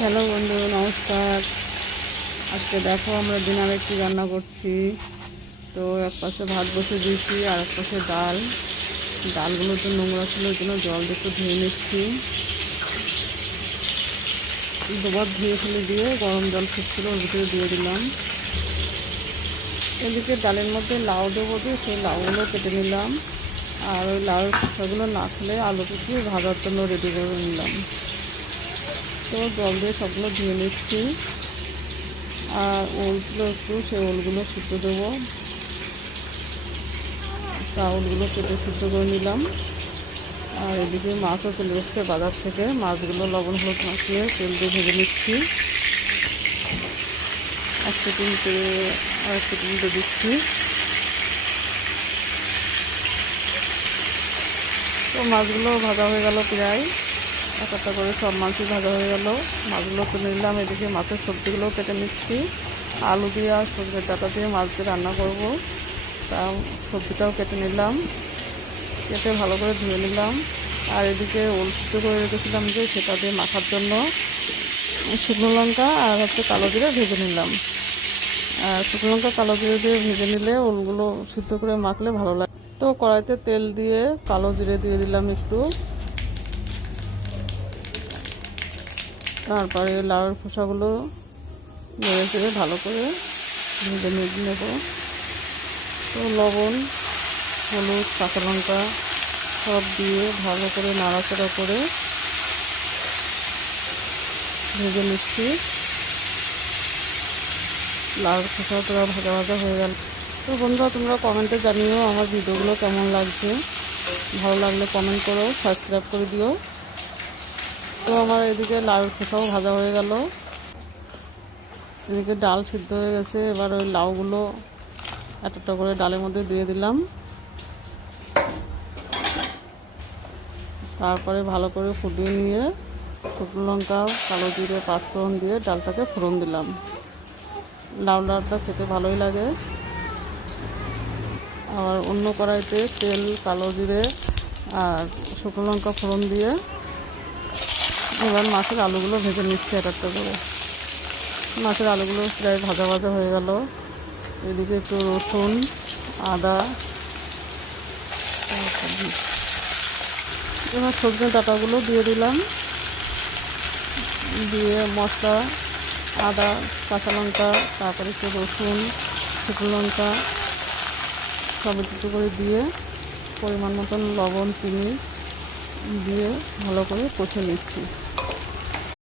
Hello বন্ধু, নমস্কার। আজকে দেখো আমরা ডিনারে কি রান্না করছি। তো এক পাশে ভাত বসে দিয়েছি আর এক পাশে ডালগুলো তো নোংরা ছিল, ওই জন্য জল দিয়ে একটু ধুয়ে নিচ্ছি। দুবার ধুয়ে ফেলে দিয়ে গরম জল ফুটছিল, ওর ভিতরে দিয়ে দিলাম। এদিকে ডালের মধ্যে লাউ দেবো, দিয়ে সেই লাউগুলো কেটে নিলাম। আর ওই লাউয়ের খোসাগুলো না ফেলে আলু কুচিয়ে ভাজার জন্য রেডি করে নিলাম। তো জল দিয়ে সবগুলো ধুয়ে নিচ্ছি। আর ওল ছিল একটু, সেই ওলগুলো সিদ্ধ দেবো। ওলগুলো কেটে সিদ্ধ করে নিলাম। আর এদিকে মাছও চলে এসছে বাজার থেকে। মাছগুলো লবণ হলুদ মাখিয়ে তেল দিয়ে ভেজে নিচ্ছি। এক সেকেন্ড দিচ্ছি। তো মাছগুলো ভাজা হয়ে গেল, প্রায় একটা করে সব মাছই ভাজা হয়ে গেল। মাছগুলো তুলে নিলাম। এদিকে মাছের সবজিগুলোও কেটে নিচ্ছি। আলু দিয়ে আর সবজির ডাটা দিয়ে মাছ দিয়ে রান্না করব। তা সবজিটাও কেটে নিলাম, কেটে ভালো করে ধুয়ে নিলাম। আর এদিকে ওল সিদ্ধ করে রেখেছিলাম যে, সেটা দিয়ে মাখার জন্য শুকনো লঙ্কা আর কালো জিরে ভেজে নিলাম। আর শুকনো লঙ্কা কালো জিরে দিয়ে ভেজে নিলে ওলগুলো সিদ্ধ করে মাখলে ভালো লাগে। তো কড়াইতে তেল দিয়ে কালো জিরে দিয়ে দিলাম একটু। তারপরে লাউয়ের খোসাগুলো নেড়ে চেড়ে ভালো করে ভেজে নেব। তো লবণ, হলুদ, কাঁচা লঙ্কা সব দিয়ে ভালো করে নাড়াচাড়া করে ভেজে নিচ্ছি। লাউয়ের খোসা পুরো ভাজা ভাজা হয়ে গেল। তো বন্ধুরা, তোমরা কমেন্টে জানিও আমার ভিডিওগুলো কেমন লাগছে। ভালো লাগলে কমেন্ট করো, সাবস্ক্রাইব করে দিও। তো আমার এদিকে লাউয়ের খোসাও ভাজা হয়ে গেল। এদিকে ডাল সিদ্ধ হয়ে গেছে। এবার ওই লাউগুলো একটা করে ডালের মধ্যে দিয়ে দিলাম। তারপরে ভালো করে ফুটিয়ে নিয়ে শুকনো লঙ্কা, কালো জিরে, পাঁচফোড়ন দিয়ে ডালটাকে ফোড়ন দিলাম। ডালটা খেতে ভালোই লাগে। আবার অন্য কড়াইতে তেল, কালো জিরে আর শুকনো লঙ্কা ফোড়ন দিয়ে এবার মাছের আলুগুলো ভেজে নিচ্ছি একটা করে। মাছের আলুগুলো প্রায় ভাজা ভাজা হয়ে গেল। এদিকে একটু রসুন, আদা, এবার সজনে ডাঁটাগুলো দিয়ে দিলাম। দিয়ে মশলা, আদা, কাঁচা লঙ্কা, তারপরে একটু রসুন, শুকনো লঙ্কা সব কিছু করে দিয়ে পরিমাণ মতন লবণ, চিনি দিয়ে ভালো করে কষে নিচ্ছি।